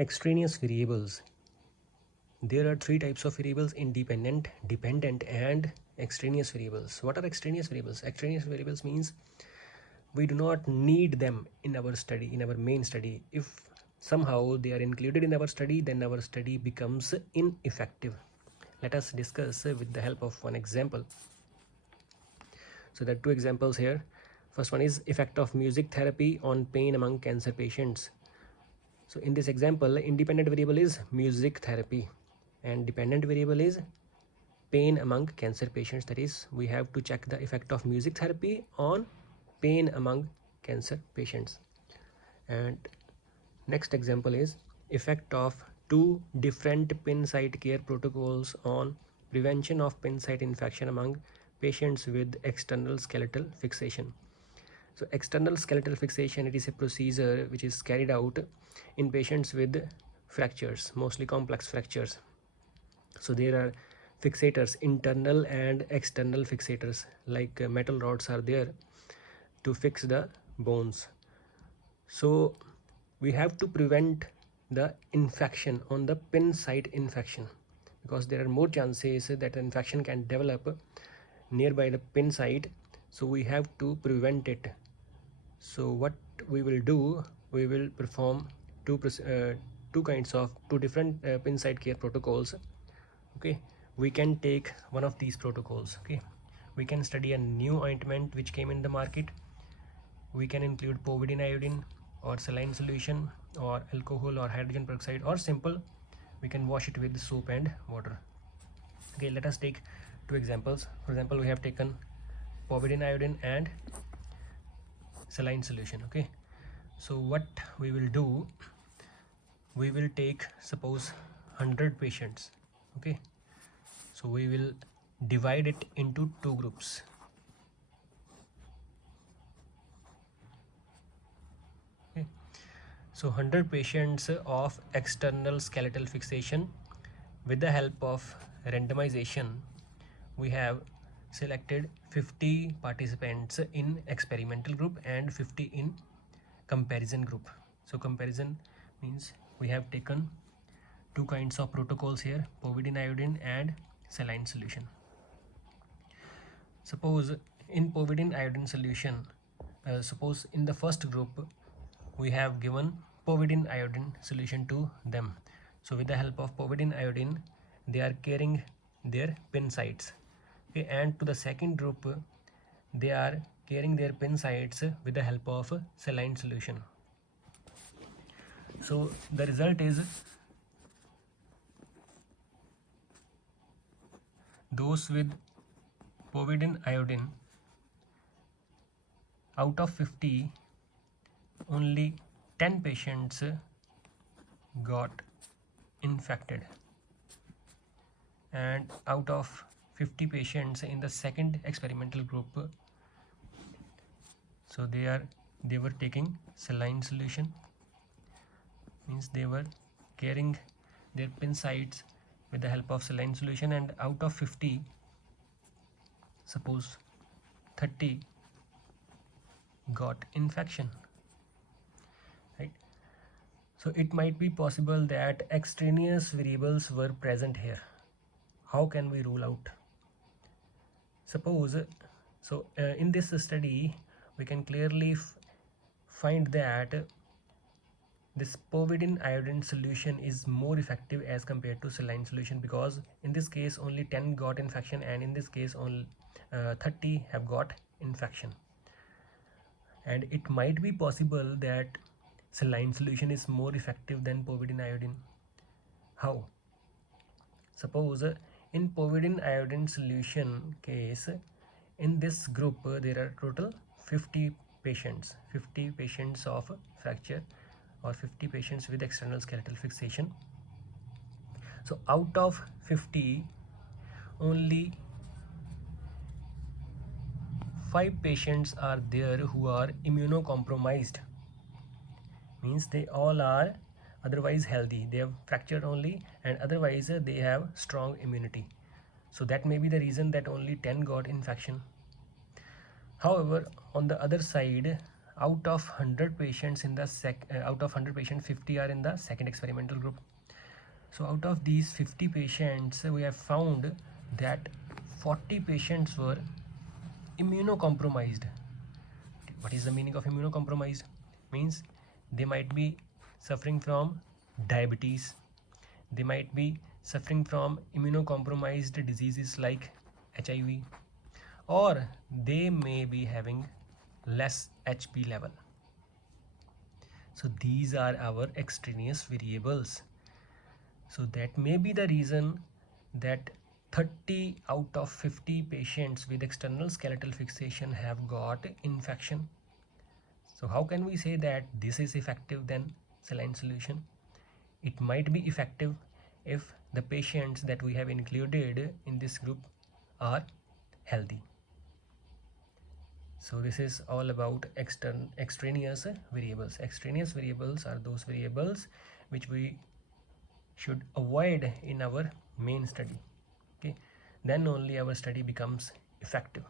Extraneous variables. There are three types of variables: independent, dependent, and extraneous variables. What are extraneous variables? Extraneous variables means we do not need them in our study, in our main study. If somehow they are included in our study, then our study becomes ineffective. Let us discuss with the help of one example. So there are two examples here. First one is effect of music therapy on pain among cancer patients. So in this example, independent variable is music therapy and dependent variable is pain among cancer patients. That is, we have to check the effect of music therapy on pain among cancer patients. And next example is effect of two different pin site care protocols on prevention of pin site infection among patients with external skeletal fixation. So external skeletal fixation, it is a procedure which is carried out in patients with fractures, mostly complex fractures. So there are fixators, internal and external fixators, like metal rods are there to fix the bones. So we have to prevent the infection on the pin site infection, because there are more chances that infection can develop nearby the pin site. So we have to prevent it. So what we will do, we will perform two different pin site care protocols. Okay, we can take one of these protocols. Okay, we can study a new ointment which came in the market. We can include povidone iodine or saline solution or alcohol or hydrogen peroxide, or simple, we can wash it with soap and water. Okay, let us take two examples. For example, we have taken povidone iodine and saline solution. Okay, so what we will do, we will take, suppose, 100 patients. Okay, so we will divide it into two groups. Okay, so 100 patients of external skeletal fixation. With the help of randomization, we have selected 50 participants in experimental group and 50 in comparison group. So comparison means we have taken two kinds of protocols here, povidone iodine and saline solution. Suppose in povidone iodine solution, suppose in the first group we have given povidone iodine solution to them. So with the help of povidone iodine, they are carrying their pin sites. Okay, and to the second group, they are carrying their pin sites with the help of saline solution. So the result is those with povidone iodine, out of 50, only 10 patients got infected, and out of 50 patients in the second experimental group, so they were taking saline solution, means they were carrying their pin sites with the help of saline solution, and out of 50, suppose 30 got infection, right? So it might be possible that extraneous variables were present here. How can we rule out? Suppose, in this study we can clearly find that this povidone iodine solution is more effective as compared to saline solution, because in this case only 10 got infection, and in this case only 30 have got infection. And it might be possible that saline solution is more effective than povidone iodine. How? Suppose in povidone iodine solution case, in this group there are total 50 patients of fracture, or 50 patients with external skeletal fixation. So out of 50, only 5 patients are there who are immunocompromised, means they all are otherwise healthy, they have fractured only, and otherwise they have strong immunity. So that may be the reason that only 10 got infection. However, on the other side, out of 100 patients in the out of 100 patients, 50 are in the second experimental group. So out of these 50 patients, we have found that 40 patients were immunocompromised. What is the meaning of immunocompromised? Means they might be suffering from diabetes, they might be suffering from immunocompromised diseases like HIV, or they may be having less HP level. So these are our extraneous variables. So that may be the reason that 30 out of 50 patients with external skeletal fixation have got infection. So how can we say that this is effective than saline solution? It might be effective if the patients that we have included in this group are healthy. So this is all about extraneous variables. Extraneous variables are those variables which we should avoid in our main study. Okay, then only our study becomes effective.